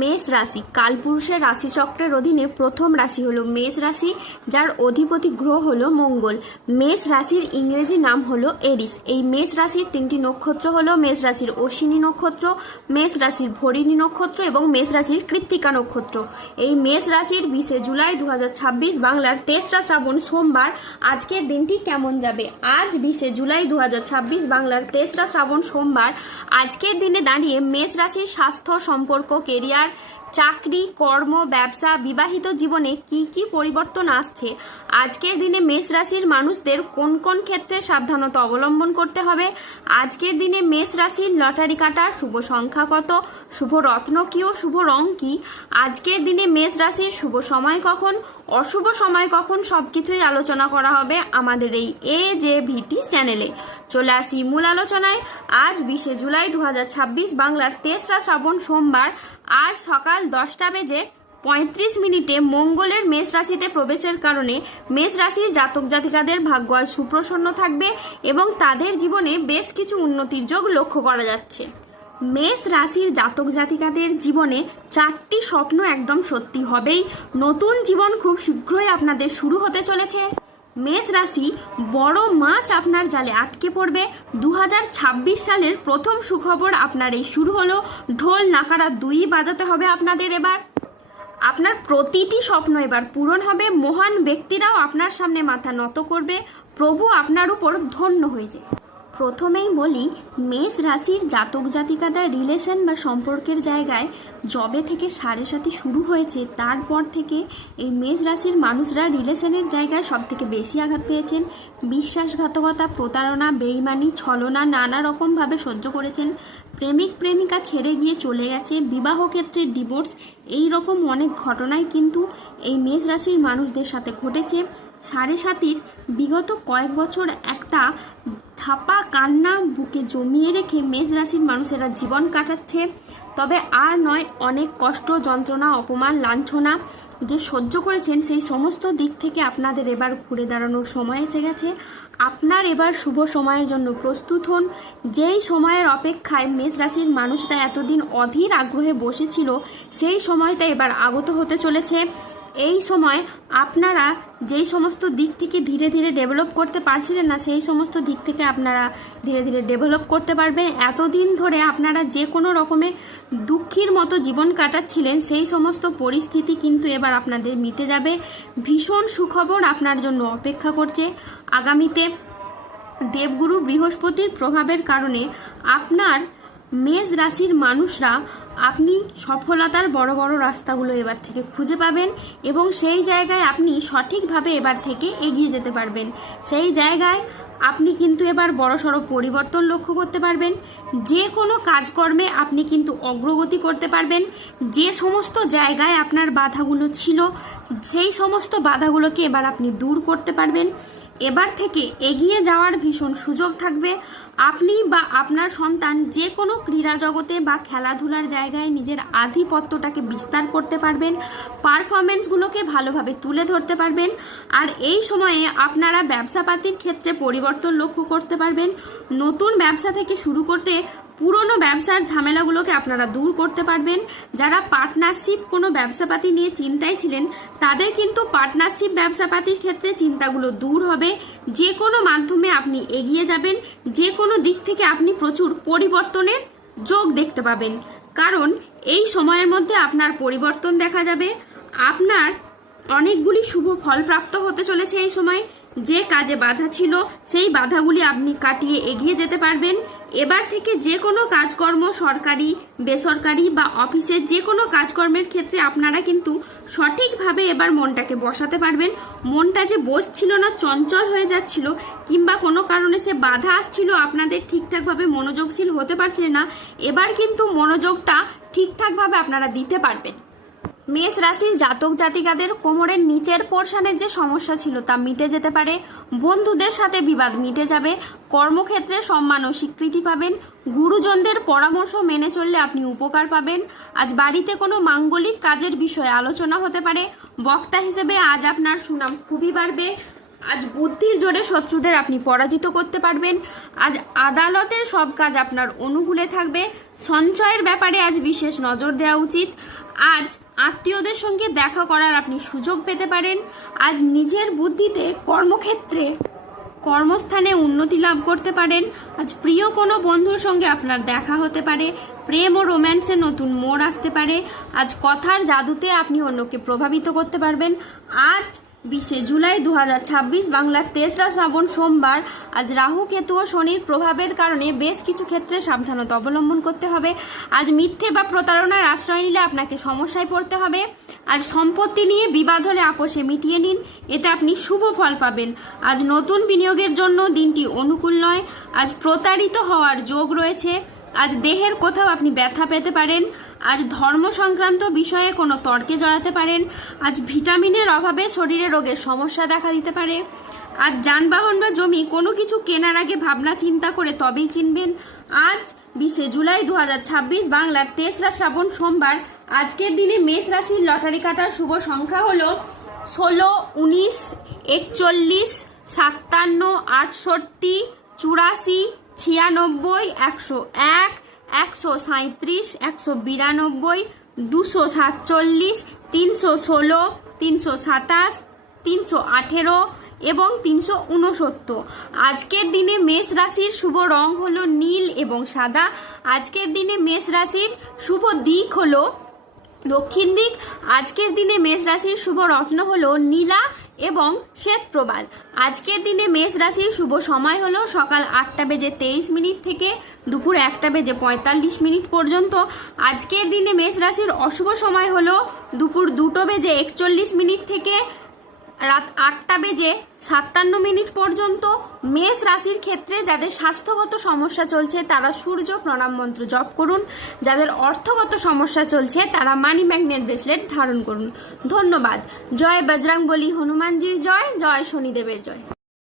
মেষ রাশি কালপুরুষের রাশিচক্রের অধীনে প্রথম রাশি হলো মেষ রাশি, যার অধিপতি গ্রহ হলো মঙ্গল। মেষ রাশির ইংরেজি নাম হলো এরিস। এই মেষ রাশির তিনটি নক্ষত্র হলো মেষ রাশির অশ্বিনী নক্ষত্র, মেষ রাশির ভরিণী নক্ষত্র এবং মেষ রাশির কৃত্তিকা নক্ষত্র। এই মেষ রাশির 20 জুলাই 2026 বাংলার 3রা শ্রাবণ সোমবার আজকের দিনটি কেমন যাবে। আজ 20 জুলাই 2026 বাংলার 3রা শ্রাবণ সোমবার আজকের দিনে দাঁড়িয়ে মেষ রাশির স্বাস্থ্য, সম্পর্ক, কেরিয়ার, চাকরি, কর্ম, ব্যবসা, বিবাহিত জীবনে কি কি পরিবর্তন আসছে, আজকের দিনে মেষ রাশির মানুষদের কোন কোন ক্ষেত্রে সাবধানতা অবলম্বন করতে হবে, আজকের দিনে মেষ রাশির লটারি কাটার শুভ সংখ্যা কত, শুভ রত্ন কি ও শুভ রং কি, আজকের দিনে মেষ রাশির শুভ সময় কখন, অশুভ সময় কখন, সবকিছুই আলোচনা করা হবে আমাদের এই AJVT চ্যানেলে। চলে আসি মূল আলোচনায়। আজ 20 জুলাই 2026 বাংলার 3রা শ্রাবণ সোমবার আজ সকাল 10:35 মঙ্গলের মেষ রাশিতে প্রবেশের কারণে মেষ রাশির জাতক জাতিকাদের ভাগ্য আজ সুপ্রসন্ন থাকবে এবং তাদের জীবনে বেশ কিছু উন্নতির যোগ লক্ষ্য করা যাচ্ছে। মেষ রাশির জাতক জাতিকাদের জীবনে 4টি স্বপ্ন একদম সত্যি হবেই। নতুন জীবন খুব শীঘ্রই আপনাদের শুরু হতে চলেছে। মেষ রাশি, বড় মাছ আপনার জালে আটকে পড়বে। 2026 সালের প্রথম সুখবর আপনার এই শুরু হলো। ঢোল নাকারা দুই বাজাতে হবে আপনাদের এবার। আপনার প্রতিটি স্বপ্ন এবার পূরণ হবে। মহান ব্যক্তিরাও আপনার সামনে মাথা নত করবে। প্রভু আপনার উপর ধন্য হয়ে যায়। প্রথমেই বলি, মেষ রাশির জাতক জাতিকাদের রিলেশন বা সম্পর্কের জায়গায় জবে থেকে 7.5 শুরু হয়েছে, তারপর থেকে এই মেষ রাশির মানুষরা রিলেশনের জায়গায় সব থেকে বেশি আঘাত পেয়েছেন। বিশ্বাসঘাতকতা, প্রতারণা, বেইমানি, ছলনা নানা রকমভাবে সহ্য করেছেন। প্রেমিক প্রেমিকা ছেড়ে গিয়ে চলে গেছে, বিবাহ ক্ষেত্রে ডিভোর্স, এই রকম অনেক ঘটনাই কিন্তু এই মেষ রাশির মানুষদের সাথে ঘটেছে। 7.5 বিগত কয়েক বছর একটা থাপা কান্না বুকে জমিয়ে রেখে মেষ রাশির মানুষেরা জীবন কাটাচ্ছে। তবে আর নয়, অনেক কষ্ট, যন্ত্রণা, অপমান, লাঞ্ছনা যে সহ্য করেছেন, সেই সমস্ত দিক থেকে আপনাদের এবার ঘুরে দাঁড়ানোর সময় এসে গেছে। আপনার এবার শুভ সময়ের জন্য প্রস্তুত হন। যেই সময়ের অপেক্ষায় মেষ রাশির মানুষরা এতদিন অধীর আগ্রহে বসেছিল, সেই সময়টা এবার আগত হতে চলেছে। এই সময় আপনারা যেই সমস্ত দিক থেকে ধীরে ধীরে ডেভেলপ করতে পারছিলেন না, সেই সমস্ত দিক থেকে আপনারা ধীরে ধীরে ডেভেলপ করতে পারবেন। এতদিন ধরে আপনারা যে কোনো রকমে দুঃখীর মতো জীবন কাটাচ্ছিলেন, সেই সমস্ত পরিস্থিতি কিন্তু এবার আপনাদের মিটে যাবে। ভীষণ সুখবর আপনার জন্য অপেক্ষা করছে। আগামীতে দেবগুরু বৃহস্পতির প্রভাবের কারণে আপনার মেষ রাশির মানুষরা আপনি সফলতার বড় বড় রাস্তাগুলো এবার থেকে খুঁজে পাবেন এবং সেই জায়গায় আপনি সঠিকভাবে এবার থেকে এগিয়ে যেতে পারবেন। সেই জায়গায় আপনি কিন্তু এবার বড়সড় পরিবর্তন লক্ষ্য করতে পারবেন। যে কোনো কাজকর্মে আপনি কিন্তু অগ্রগতি করতে পারবেন। যে সমস্ত জায়গায় আপনার বাধাগুলো ছিল, সেই সমস্ত বাধাগুলোকে এবার আপনি দূর করতে পারবেন। এবার থেকে এগিয়ে যাওয়ার ভীষণ সুযোগ থাকবে। আপনি বা আপনার সন্তান যে কোনো ক্রীড়া জগতে বা খেলাধুলার জায়গায় নিজের আধিপত্যটাকে বিস্তার করতে পারবেন, পারফরমেন্সগুলোকে ভালোভাবে তুলে ধরতে পারবেন। আর এই সময়ে আপনারা ব্যবসাপাতির ক্ষেত্রে পরিবর্তন লক্ষ্য করতে পারবেন। নতুন ব্যবসা থেকে শুরু করতে পুরনো ব্যবসার ঝামেলাগুলোকে আপনারা দূর করতে পারবেন। যারা পার্টনারশিপ কোনো ব্যবসাপাতি নিয়ে চিন্তায় ছিলেন, তাদের কিন্তু পার্টনারশিপ ব্যবসাপাতির ক্ষেত্রে চিন্তাগুলো দূর হবে। যে কোনো মাধ্যমে আপনি এগিয়ে যাবেন। যে কোনো দিক থেকে আপনি প্রচুর পরিবর্তনের যোগ দেখতে পাবেন, কারণ এই সময়ের মধ্যে আপনার পরিবর্তন দেখা যাবে। আপনার অনেকগুলি শুভ ফল প্রাপ্ত হতে চলেছে এই সময়। যে কাজে বাধা ছিল, সেই বাধাগুলি আপনি কাটিয়ে এগিয়ে যেতে পারবেন। এবার থেকে যে কোনো কাজকর্ম, সরকারি, বেসরকারি বা অফিসের যে কোনো কাজকর্মের ক্ষেত্রে আপনারা কিন্তু সঠিকভাবে এবার মনটাকে বসাতে পারবেন। মনটা যে বসছিল না, চঞ্চল হয়ে যাচ্ছিল, কিংবা কোনো কারণে সে বাধা আসছিল, আপনাদের ঠিকঠাকভাবে মনোযোগশীল হতে পারছে না, এবার কিন্তু মনোযোগটা ঠিকঠাকভাবে আপনারা দিতে পারবেন। মেষ রাশির জাতক জাতিকাদের কোমরের নিচের পোর্শনের যে সমস্যা ছিল তা মিটে যেতে পারে। বন্ধুদের সাথে বিবাদ মিটে যাবে। কর্মক্ষেত্রে সম্মান ও স্বীকৃতি পাবেন। গুরুজনদের পরামর্শ মেনে চললে আপনি উপকার পাবেন। আজ বাড়িতে কোনো মাঙ্গলিক কাজের বিষয়ে আলোচনা হতে পারে। বক্তা হিসেবে আজ আপনার সুনাম খুবই বাড়বে। আজ বুদ্ধির জোরে শত্রুদের আপনি পরাজিত করতে পারবেন। আজ আদালতের সব কাজ আপনার অনুকূলে থাকবে। সঞ্চয়ের ব্যাপারে আজ বিশেষ নজর দেওয়া উচিত। আজ আত্মীয়দের সঙ্গে দেখা করার আপনি সুযোগ পেতে পারেন। আজ নিজের বুদ্ধিতে কর্মস্থানে উন্নতি লাভ করতে পারেন। আজ প্রিয় কোনো বন্ধুর সঙ্গে আপনার দেখা হতে পারে। প্রেম ও রোম্যান্সে নতুন মোড় আসতে পারে। আজ কথার জাদুতে আপনি অন্যকে প্রভাবিত করতে পারবেন। আজ 20 জুলাই 2026 বাংলার 23রা শ্রাবণ সোমবার। আজ রাহু কেতু ও শনির প্রভাবের কারণে বেশ কিছু ক্ষেত্রে সাবধানতা অবলম্বন করতে হবে। আজ মিথ্যে বা প্রতারণার আশ্রয় নিলে আপনাকে সমস্যায় পড়তে হবে। আজ সম্পত্তি নিয়ে বিবাদ হলে আপোষে মিটিয়ে নিন, এতে আপনি শুভ ফল পাবেন। আজ নতুন বিনিয়োগের জন্য দিনটি অনুকূল নয়। আজ প্রতারিত হওয়ার যোগ রয়েছে। আজ দেহের কোথাও আপনি ব্যথা পেতে পারেন। আজ ধর্ম সংক্রান্ত বিষয়ে কোনো তর্কে জড়াতে পারেন। আজ ভিটামিনের অভাবে শরীরে রোগের সমস্যা দেখা দিতে পারে। আজ যানবাহন বা জমি কোনো কিছু কেনার আগে ভাবনা চিন্তা করে তবেই কিনবেন। আজ 20 জুলাই 2026 বাংলার 23রা শ্রাবণ সোমবার। আজকের দিনে মেষ রাশির লটারি কাটার শুভ সংখ্যা হলো 16, 19, 41, 57, 68, 84, 96, 101, 137, 192, 247, 316, 327, 318 এবং 369। আজকের দিনে মেষ রাশির শুভ রং হলো নীল এবং সাদা। আজকের দিনে মেষ রাশির শুভ দিক হলো দক্ষিণ দিক। আজকের দিনে মেষ রাশির শুভ রত্ন হলো নীলা এবং শ্বেত প্রবাল। আজকের দিনে মেষ রাশির শুভ সময় হলো সকাল 8:23 থেকে দুপুর 1:45 পর্যন্ত। আজকের দিনে মেষ রাশির অশুভ সময় হলো দুপুর 2:41 থেকে রাত 8:57 পর্যন্ত। মেষ রাশির ক্ষেত্রে যাদের স্বাস্থ্যগত সমস্যা চলছে তারা সূর্য প্রণাম মন্ত্র জপ করুন। যাদের অর্থগত সমস্যা চলছে তারা মানি ম্যাগনেট ব্রেসলেট ধারণ করুন। ধন্যবাদ। জয় বজরংবলী, হনুমানজির জয়, জয় শনিদেবের জয়।